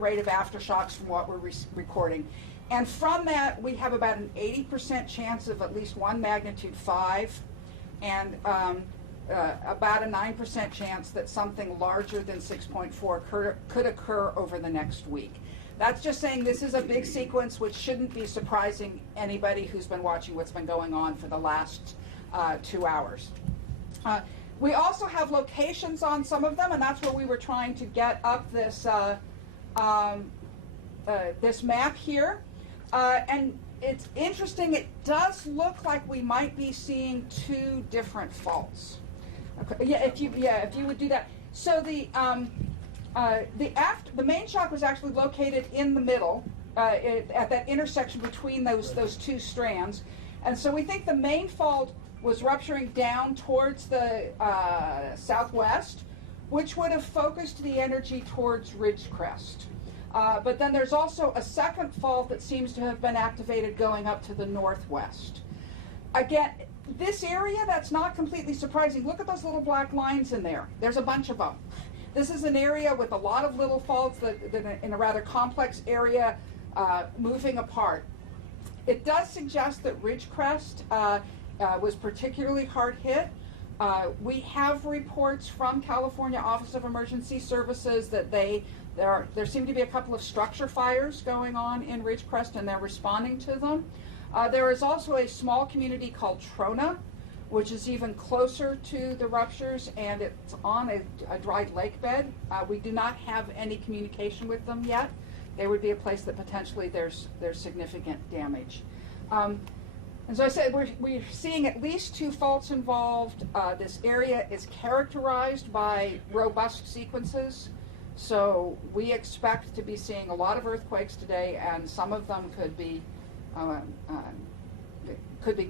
rate of aftershocks from what we're recording. And from that, we have about an 80% chance of at least one magnitude 5, and about a 9% chance that something larger than 6.4 could occur over the next week. That's just saying this is a big sequence, which shouldn't be surprising anybody who's been watching what's been going on for the last 2 hours. We also have locations on some of them, and that's where we were trying to get up this this map here. And it's interesting, it does look like we might be seeing 2 different faults. Okay. Yeah, if you would do that. So the main shock was actually located in the middle, at that intersection between those 2 strands. And so we think the main fault was rupturing down towards the southwest, which would have focused the energy towards Ridgecrest. But then there's also a second fault that seems to have been activated going up to the northwest. Again, this area, that's not completely surprising. Look at those little black lines in there. There's a bunch of them. This is an area with a lot of little faults that in a rather complex area moving apart. It does suggest that Ridgecrest was particularly hard hit. We have reports from California Office of Emergency Services that there seem to be a couple of structure fires going on in Ridgecrest, and they're responding to them. There is also a small community called Trona, which is even closer to the ruptures, and it's on a dried lake bed. We do not have any communication with them yet. They would be a place that potentially there's significant damage. And so I said we're seeing at least 2 faults involved. This area is characterized by robust sequences, so we expect to be seeing a lot of earthquakes today, and some of them could be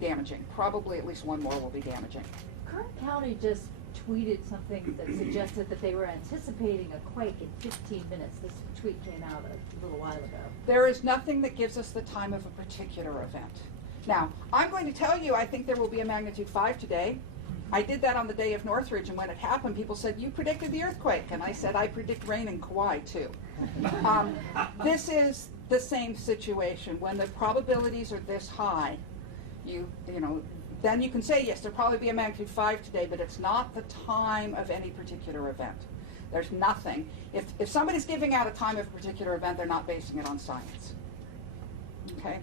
damaging. Probably at least one more will be damaging. Kern County just tweeted something that suggested that they were anticipating a quake in 15 minutes. This tweet came out a little while ago. There is nothing that gives us the time of a particular event. Now, I'm going to tell you, I think there will be a magnitude 5 today. I did that on the day of Northridge, and when it happened, people said, "You predicted the earthquake," and I said, "I predict rain in Kauai too." This is the same situation. When the probabilities are this high, you know, then you can say, yes, there'll probably be a magnitude 5 today, but it's not the time of any particular event. There's nothing. If somebody's giving out a time of a particular event, they're not basing it on science. Okay?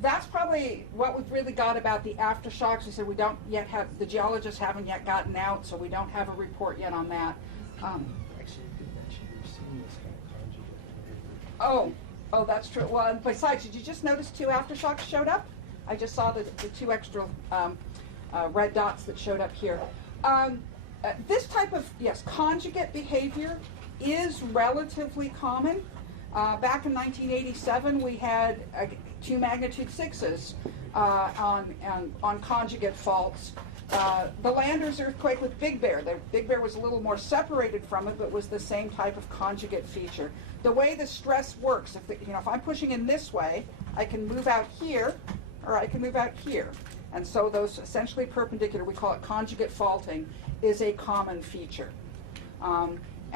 That's probably what we've really got about the aftershocks. We said we don't yet have, the geologists haven't yet gotten out, so we don't have a report yet on that. Actually, you did mention you're seeing this kind of conjugate. Oh, that's true. Well, besides, did you just notice 2 aftershocks showed up? I just saw the 2 extra red dots that showed up here. This type of, yes, conjugate behavior is relatively common. Back in 1987, we had 2 magnitude 6s on conjugate faults. The Landers earthquake with Big Bear. The Big Bear was a little more separated from it, but was the same type of conjugate feature. The way the stress works, if I'm pushing in this way, I can move out here, or I can move out here. And so those essentially perpendicular, we call it conjugate faulting, is a common feature.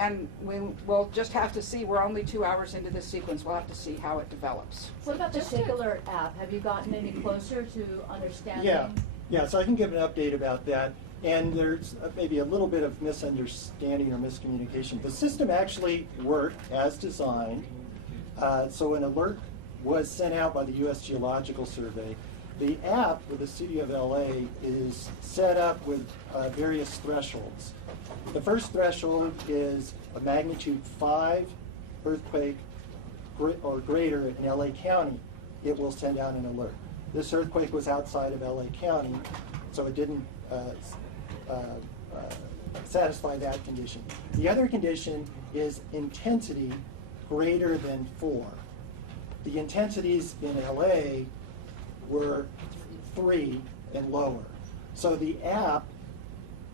And we'll just have to see. We're only 2 hours into this sequence. We'll have to see how it develops. What about the Tick Alert app? Have you gotten any closer to understanding? Yeah, so I can give an update about that. And there's maybe a little bit of misunderstanding or miscommunication. The system actually worked as designed. So an alert was sent out by the U.S. Geological Survey. The app with the City of LA is set up with various thresholds. The first threshold is a magnitude 5 earthquake or greater in LA County. It will send out an alert. This earthquake was outside of LA County, so it didn't satisfy that condition. The other condition is intensity greater than 4. The intensities in LA were 3 and lower. So the app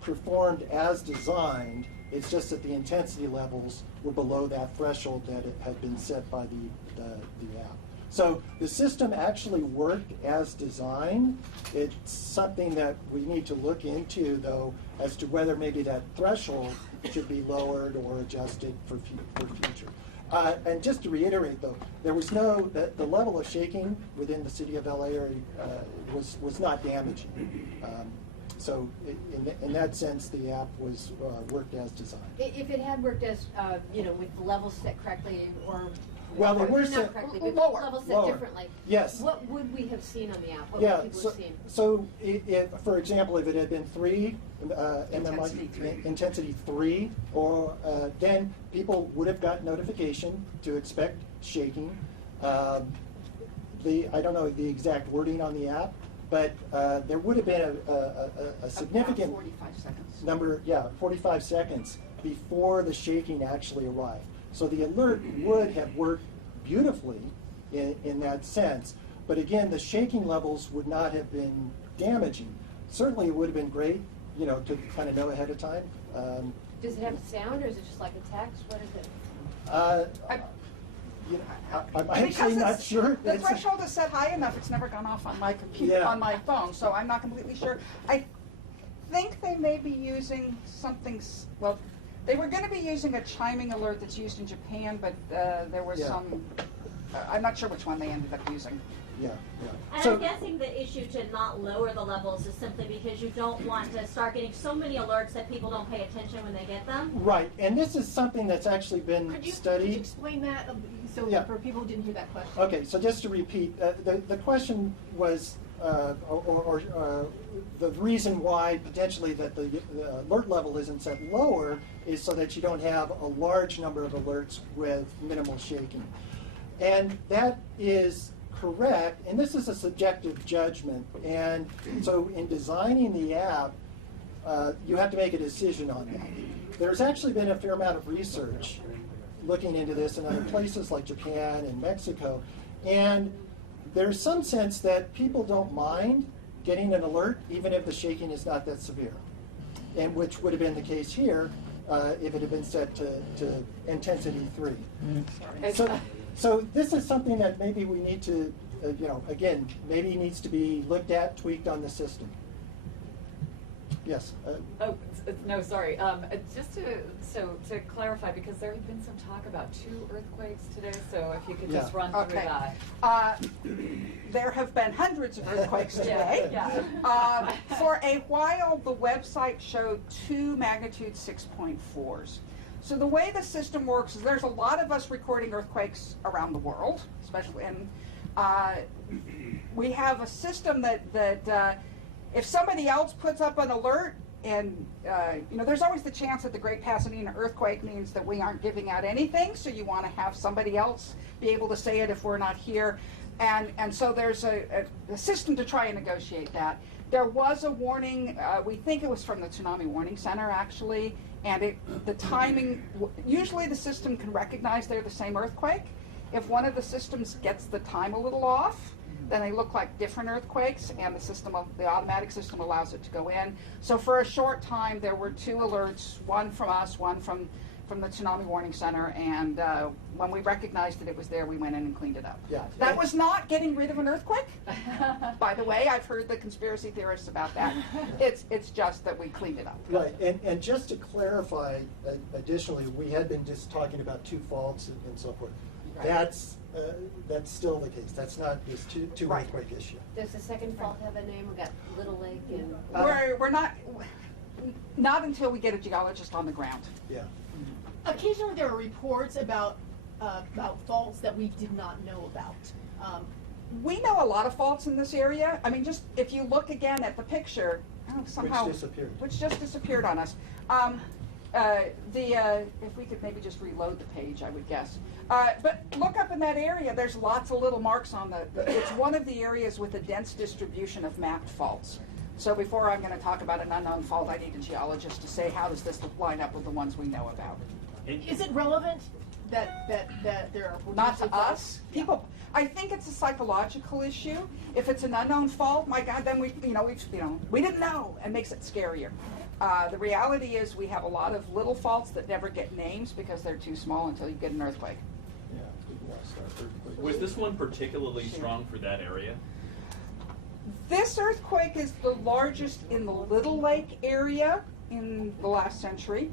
performed as designed. It's just that the intensity levels were below that threshold that it had been set by the app. So the system actually worked as designed. It's something that we need to look into, though, as to whether maybe that threshold should be lowered or adjusted for future. And just to reiterate, though, there was the level of shaking within the city of LA area was not damaging. So in that sense, the app was worked as designed. If it had worked as, with the levels set correctly, or Well, they were not set correctly, but lower. levels set Lower. differently, Yes. what would we have seen on the app? What Yeah, would people have seen? so for example, if it had been 3, and then Intensity 3. intensity 3, or then people would have got notification to expect shaking. I don't know the exact wording on the app, but there would have been a significant About 45 seconds. number, 45 seconds before the shaking actually arrived. So the alert would have worked beautifully in that sense. But again, the shaking levels would not have been damaging. Certainly it would have been great, to kind of know ahead of time. Does it have sound, or is it just like a text? What is it? I'm actually not sure. The It's- threshold is set high enough, it's never gone off on my computer, Yeah. on my phone, so I'm not completely sure. I think they may be using something, well, they were gonna be using a chiming alert that's used in Japan, but there was Yeah. I'm not sure which one they ended up using. Yeah. And So- I'm guessing the issue to not lower the levels is simply because you don't want to start getting so many alerts that people don't pay attention when they get them. Right, and this is something that's actually been Could you studied. explain that, so Yeah. for people who didn't hear that question? Okay, so just to repeat, the question was, the reason why potentially that the alert level isn't set lower is so that you don't have a large number of alerts with minimal shaking. And that is correct, and this is a subjective judgment. And so in designing the app, you have to make a decision on that. There's actually been a fair amount of research looking into this in other places like Japan and Mexico. And there's some sense that people don't mind getting an alert even if the shaking is not that severe. And which would have been the case here if it had been set to intensity 3. So this is something that maybe we need to, again, maybe needs to be looked at, tweaked on the system. Yes. No, sorry. Just to clarify, because there had been some talk about 2 earthquakes today, so if you could just Yeah. run through Okay. that. There have been hundreds of earthquakes today. Yeah. For a while, the website showed 2 magnitude 6.4s. So the way the system works is there's a lot of us recording earthquakes around the world, especially, and we have a system that if somebody else puts up an alert, and there's always the chance that the Great Pasadena earthquake means that we aren't giving out anything, so you want to have somebody else be able to say it if we're not here. And so there's a system to try and negotiate that. There was a warning, we think it was from the Tsunami Warning Center actually, and the timing, usually the system can recognize they're the same earthquake. If one of the systems gets the time a little off, then they look like different earthquakes, and the automatic system allows it to go in. So for a short time, there were 2 alerts, one from us, one from the Tsunami Warning Center, and when we recognized that it was there, we went in and cleaned it up. Yeah. That was not getting rid of an earthquake. By the way, I've heard the conspiracy theorists about that. It's just that we cleaned it up. Right, and just to clarify, additionally, we had been just talking about 2 faults and so forth. Right. That's still the case. That's not this two Right. earthquake issue. Does the second fault have a name? We got Little Lake and. We're not until we get a geologist on the ground. Yeah. Occasionally there are reports about faults that we did not know about. We know a lot of faults in this area. I mean, just if you look again at the picture, somehow Which just disappeared on us. If we could maybe just reload the page, I would guess. But look up in that area. There's lots of little marks on it's one of the areas with a dense distribution of mapped faults. So before I'm going to talk about an unknown fault, I need a geologist to say how does this line up with the ones we know about. Is it relevant that there are Not to potential faults? us. People, I think it's a psychological issue. If it's an unknown fault, my God, then we didn't know, and makes it scarier. The reality is we have a lot of little faults that never get names because they're too small until you get an earthquake. we lost our earthquake. Was this one particularly strong for that area? This earthquake is the largest in the Little Lake area in the last century.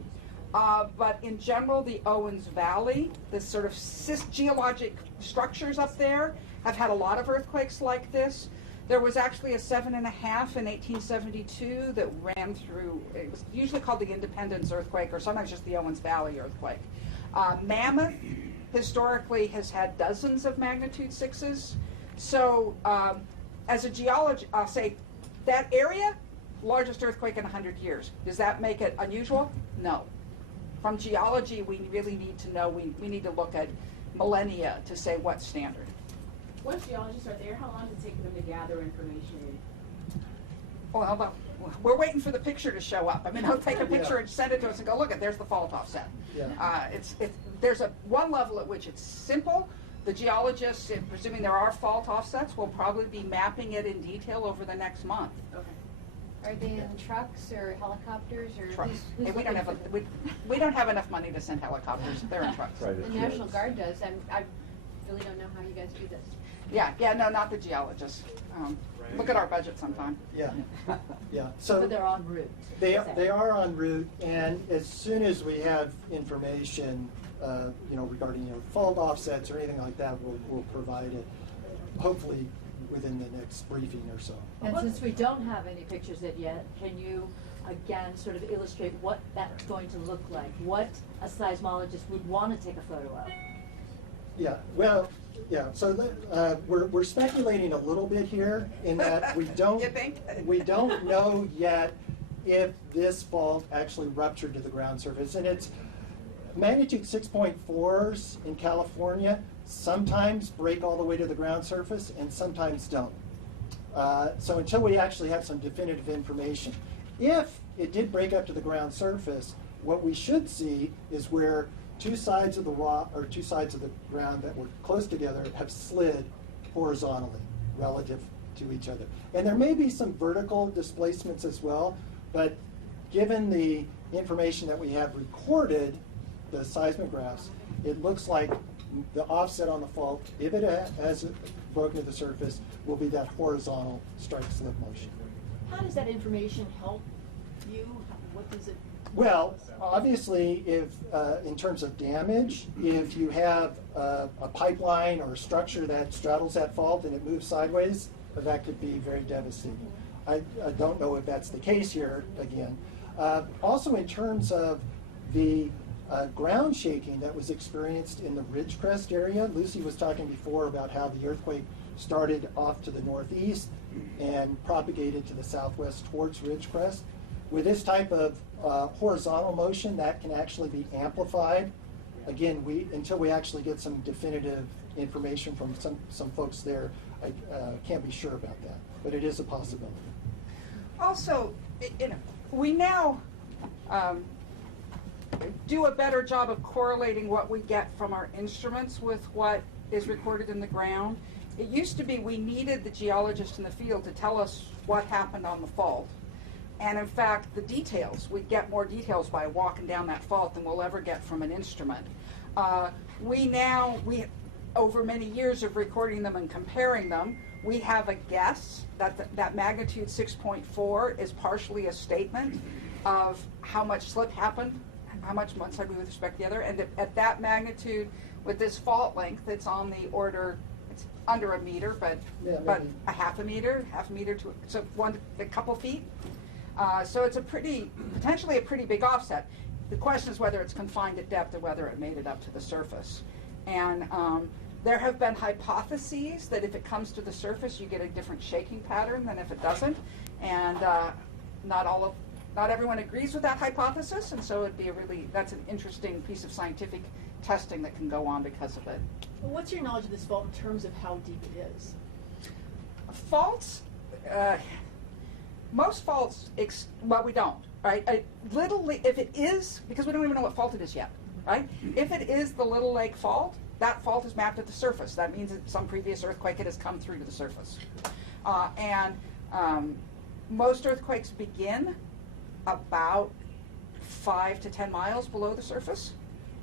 But in general, the Owens Valley, the sort of geologic structures up there, have had a lot of earthquakes like this. There was actually a 7.5 in 1872 that ran through, it was usually called the Independence earthquake, or sometimes just the Owens Valley earthquake. Mammoth historically has had dozens of magnitude 6s. So as a geologist, I'll say that area, largest earthquake in 100 years. Does that make it unusual? No. From geology, we really need to know, we need to look at millennia to say what's standard. Once geologists are there, how long does it take them to gather information? Well, we're waiting for the picture to show up. I mean, they'll take a picture and send it to us and go, look, there's the fault offset. Yeah. There's one level at which it's simple. The geologists, presuming there are fault offsets, will probably be mapping it in detail over the next month. Okay. Are they in trucks or helicopters or Trucks. who's And we don't looking have for we don't have enough money to send helicopters. They're in trucks. Private The National jets. Guard does. I really don't know how you guys do this. Yeah, no, not the geologists. Look at our budget sometime. Yeah, yeah. So But they're en route. they are en route, and as soon as we have information, regarding fault offsets or anything like that, we'll provide it. Hopefully within the next briefing or so. And since we don't have any pictures yet, can you again sort of illustrate what that's going to look like? What a seismologist would want to take a photo of? Yeah, well, yeah, so we're speculating a little bit here in that we don't, You think? we don't know yet if this fault actually ruptured to the ground surface. And it's magnitude 6.4s in California sometimes break all the way to the ground surface and sometimes don't. So until we actually have some definitive information, if it did break up to the ground surface, what we should see is where two sides of the rock or two sides of the ground that were close together have slid horizontally relative to each other. And there may be some vertical displacements as well, but given the information that we have recorded, the seismographs, it looks like the offset on the fault, if it has broken to the surface, will be that horizontal strike slip motion. How does that information help you? What does it? Well, obviously, if in terms of damage, if you have a pipeline or a structure that straddles that fault and it moves sideways, that could be very devastating. I don't know if that's the case here again. Also, in terms of the ground shaking that was experienced in the Ridgecrest area, Lucy was talking before about how the earthquake started off to the northeast and propagated to the southwest towards Ridgecrest. With this type of horizontal motion, that can actually be amplified. Again, until we actually get some definitive information from some folks there, I can't be sure about that, but it is a possibility. Also, we now do a better job of correlating what we get from our instruments with what is recorded in the ground. It used to be we needed the geologist in the field to tell us what happened on the fault. And in fact, the details, we get more details by walking down that fault than we'll ever get from an instrument. Over many years of recording them and comparing them, we have a guess that that magnitude 6.4 is partially a statement of how much slip happened, how much one side with respect to the other, and at that magnitude, with this fault length, it's on the order, it's under a meter, but a half a meter to a couple feet. So it's potentially a pretty big offset. The question is whether it's confined at depth or whether it made it up to the surface. And there have been hypotheses that if it comes to the surface, you get a different shaking pattern than if it doesn't. And not everyone agrees with that hypothesis, and so that's an interesting piece of scientific testing that can go on because of it. Well, what's your knowledge of this fault in terms of how deep it is? Faults, most faults, we don't, right? If it is, because we don't even know what fault it is yet, right? If it is the Little Lake fault, that fault is mapped at the surface. That means that some previous earthquake it has come through to the surface. Most earthquakes begin about 5 to 10 miles below the surface.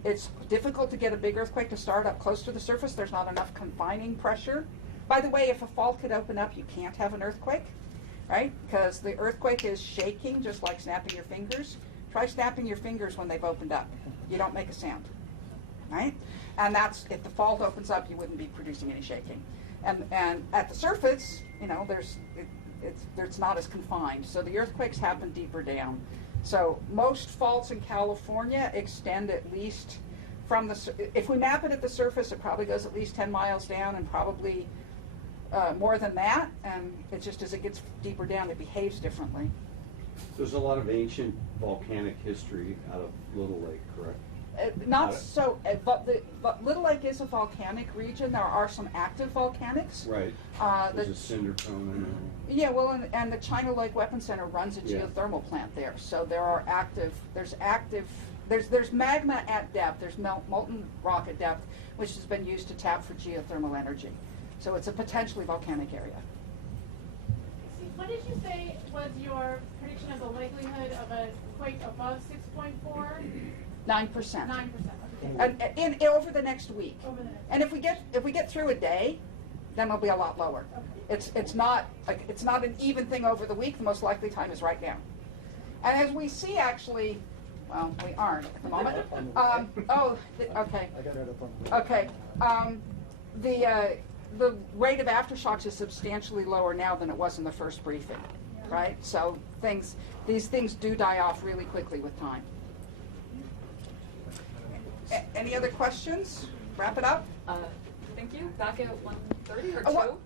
It's difficult to get a big earthquake to start up close to the surface. There's not enough confining pressure. By the way, if a fault could open up, you can't have an earthquake, right? Because the earthquake is shaking, just like snapping your fingers. Try snapping your fingers when they've opened up. You don't make a sound, right? And that's, if the fault opens up, you wouldn't be producing any shaking. And at the surface, it's not as confined. So the earthquakes happen deeper down. So most faults in California extend at least from if we map it at the surface, it probably goes at least 10 miles down and probably more than that. And it's just as it gets deeper down, it behaves differently. There's a lot of ancient volcanic history out of Little Lake, correct? But Little Lake is a volcanic region. There are some active volcanics. Right. There's a cinder cone, I know. Yeah, well, and the China Lake Weapons Center runs a Yeah. geothermal plant there. So there's magma at depth. There's molten rock at depth, which has been used to tap for geothermal energy. So it's a potentially volcanic area. What did you say was your prediction of the likelihood of a quake above 6.4? 9%. 9%. Okay. And over the next week. Over the next And if we get through a day, then it'll be a lot lower. Okay. It's not an even thing over the week. The most likely time is right now. And as we see, actually, well, we aren't at the moment. Okay. I got it up on. Okay. The rate of aftershocks is substantially lower now than it was in the first briefing, right? So these things do die off really quickly with time. Any other questions? Wrap it up. Thank you. Back at 1:30 or 2?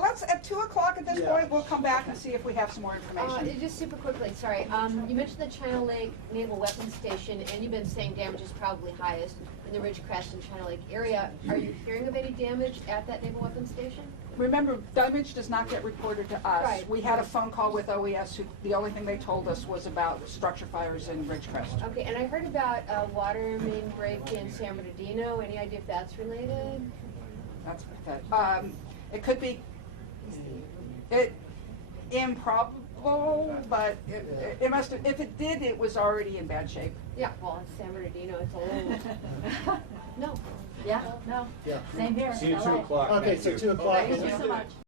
Let's at 2 o'clock at this Yeah. point. We'll come back and see if we have some more information. Just super quickly, sorry. You mentioned the China Lake Naval Weapons Station, and you've been saying damage is probably highest in the Ridgecrest and China Lake area. Are you hearing of any damage at that Naval Weapons Station? Remember, damage does not get reported to us. Right. We had a phone call with OES, who the only thing they told us was about structure fires in Ridgecrest. Okay, and I heard about a water main break in San Bernardino. Any idea if that's related? That's it could be improbable, but it must have, if it did, it was already in bad shape. Yeah, well, it's San Bernardino, it's old. No. Yeah, no, Yeah. same here. See you at LA. 2 o'clock. Okay, so 2 o'clock. Thank you so much.